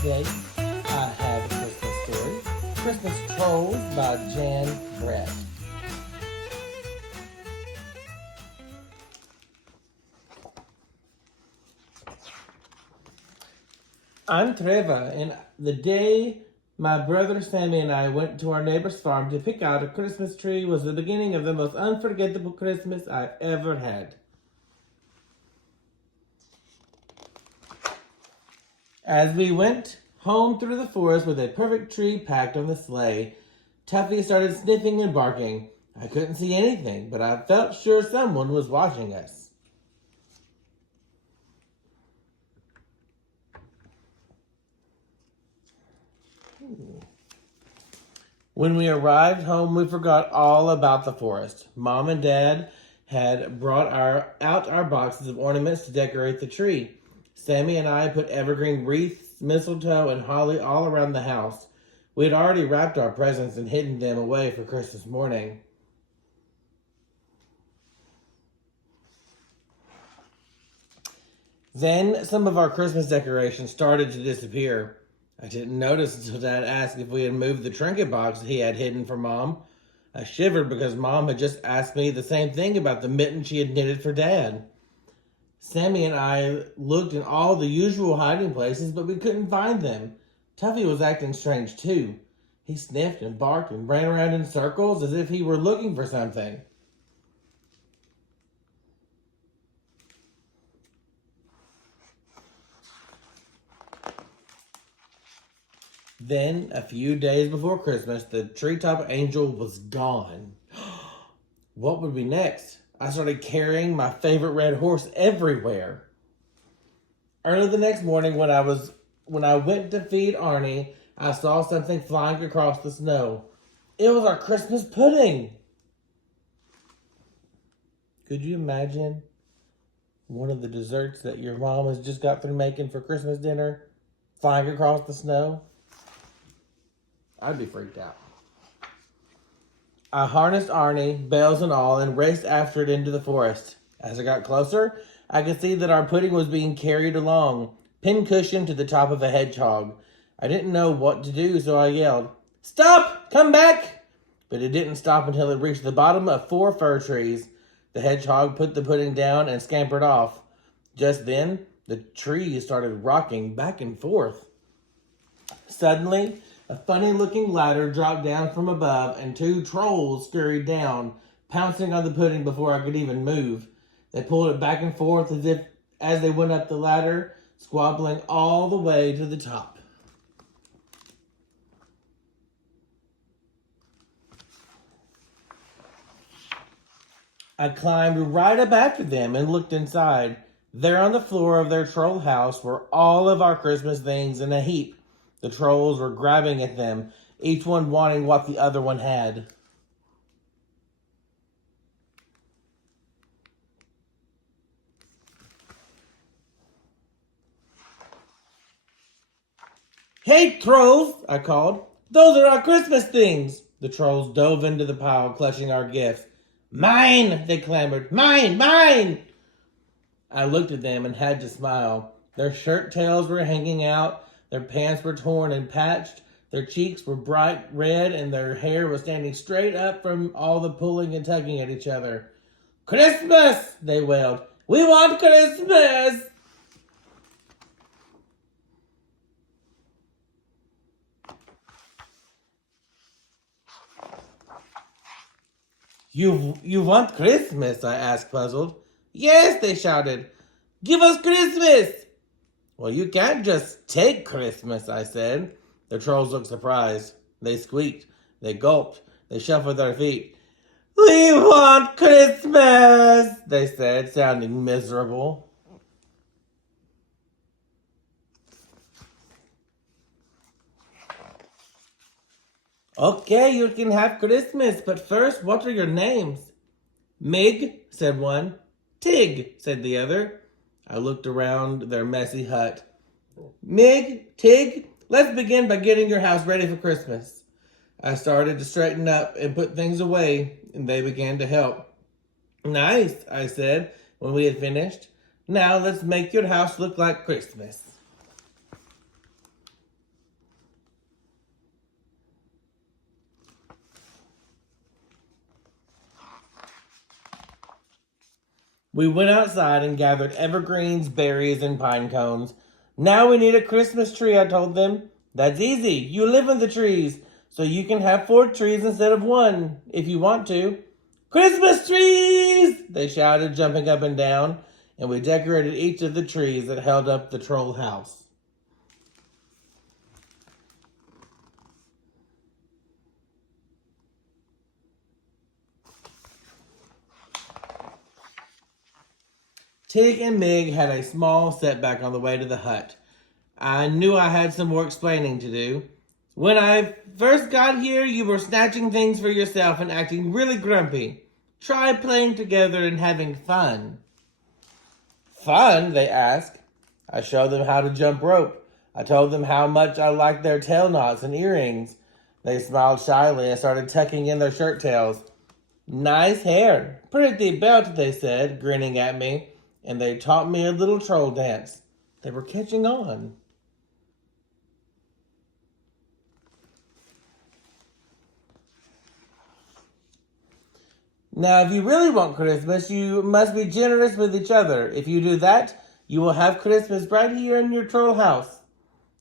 Today, I have a Christmas story, Christmas Trolls by Jan Brett. I'm Trevor, and the day my brother Sammy and I went to our neighbor's farm to pick out a Christmas tree was the beginning of the most unforgettable Christmas I've ever had. As we went home through the forest with a perfect tree packed on the sleigh, Tuffy started sniffing and barking. I couldn't see anything, but I felt sure someone was watching us. When we arrived home, we forgot all about the forest. Mom and Dad had brought out our boxes of ornaments to decorate the tree. Sammy and I put evergreen wreaths, mistletoe, and holly all around the house. We had already wrapped our presents and hidden them away for Christmas morning. Then some of our Christmas decorations started to disappear. I didn't notice until Dad asked if we had moved the trinket box he had hidden for Mom. I shivered because Mom had just asked me the same thing about the mitten she had knitted for Dad. Sammy and I looked in all the usual hiding places, but we couldn't find them. Tuffy was acting strange too. He sniffed and barked and ran around in circles as if he were looking for something. Then, a few days before Christmas, the treetop angel was gone. What would be next? I started carrying my favorite red horse everywhere. Early the next morning, when I went to feed Arnie, I saw something flying across the snow. It was our Christmas pudding. Could you imagine one of the desserts that your mom has just got through making for Christmas dinner flying across the snow? I'd be freaked out. I harnessed Arnie, bells and all, and raced after it into the forest. As I got closer, I could see that our pudding was being carried along, pincushioned to the top of a hedgehog. I didn't know what to do, so I yelled, "Stop! Come back!" But it didn't stop until it reached the bottom of 4 fir trees. The hedgehog put the pudding down and scampered off. Just then, the trees started rocking back and forth. Suddenly, a funny-looking ladder dropped down from above, and 2 trolls scurried down, pouncing on the pudding before I could even move. They pulled it back and forth as they went up the ladder, squabbling all the way to the top. I climbed right up after them and looked inside. There on the floor of their troll house were all of our Christmas things in a heap. The trolls were grabbing at them, each one wanting what the other one had. "Hey, trolls!" I called. "Those are our Christmas things!" The trolls dove into the pile, clutching our gifts. "Mine!" they clamored. "Mine! Mine!" I looked at them and had to smile. Their shirt tails were hanging out, their pants were torn and patched, their cheeks were bright red, and their hair was standing straight up from all the pulling and tugging at each other. "Christmas!" they wailed. "We want Christmas!" You want Christmas?" I asked, puzzled. "Yes," they shouted. "Give us Christmas!" "Well, you can't just take Christmas," I said. The trolls looked surprised. They squeaked. They gulped. They shuffled their feet. "We want Christmas," they said, sounding miserable. "Okay, you can have Christmas, but first, what are your names?" "Mig," said one. "Tig," said the other. I looked around their messy hut. "Mig, Tig, let's begin by getting your house ready for Christmas." I started to straighten up and put things away, and they began to help. "Nice," I said when we had finished. "Now let's make your house look like Christmas." We went outside and gathered evergreens, berries, and pine cones. Now we need a Christmas tree, I told them. That's easy. You live in the trees, so you can have 4 trees instead of 1, if you want to. Christmas trees! They shouted, jumping up and down, and we decorated each of the trees that held up the troll house. Tig and Mig had a small setback on the way to the hut. I knew I had some more explaining to do. When I first got here, you were snatching things for yourself and acting really grumpy. Try playing together and having fun. Fun? They asked. I showed them how to jump rope. I told them how much I liked their tail knots and earrings. They smiled shyly and started tucking in their shirt tails. Nice hair. Pretty belt, they said, grinning at me. And they taught me a little troll dance. They were catching on. Now, if you really want Christmas, you must be generous with each other. If you do that, you will have Christmas right here in your troll house.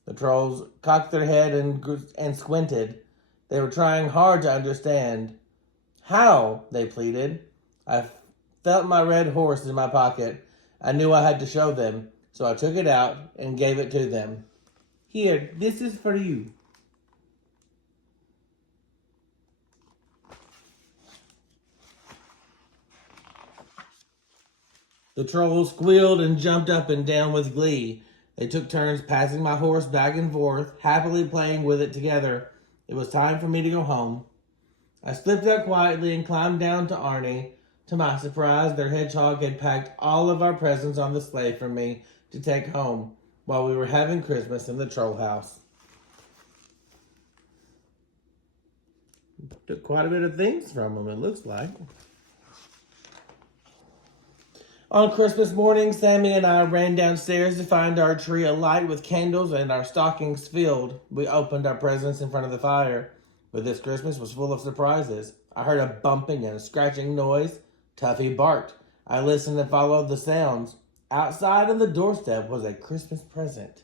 The trolls cocked their head and squinted. They were trying hard to understand. How? They pleaded. I felt my red horse in my pocket. I knew I had to show them, so I took it out and gave it to them. Here, this is for you. The trolls squealed and jumped up and down with glee. They took turns passing my horse back and forth, happily playing with it together. It was time for me to go home. I slipped out quietly and climbed down to Arnie. To my surprise, their hedgehog had packed all of our presents on the sleigh for me to take home while we were having Christmas in the troll house. Took quite a bit of things from them, it looks like. On Christmas morning, Sammy and I ran downstairs to find our tree alight with candles and our stockings filled. We opened our presents in front of the fire, but this Christmas was full of surprises. I heard a bumping and a scratching noise. Tuffy barked. I listened and followed the sounds. Outside on the doorstep was a Christmas present.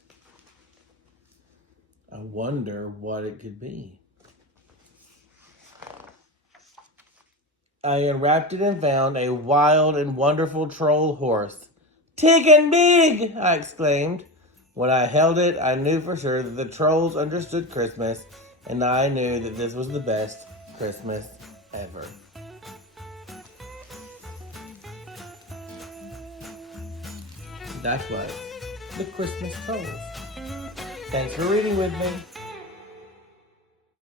I wonder what it could be. I unwrapped it and found a wild and wonderful troll horse. Tig and Mig! I exclaimed. When I held it, I knew for sure that the trolls understood Christmas, and I knew that this was the best Christmas ever. That's right, the Christmas trolls. Thanks for reading with me.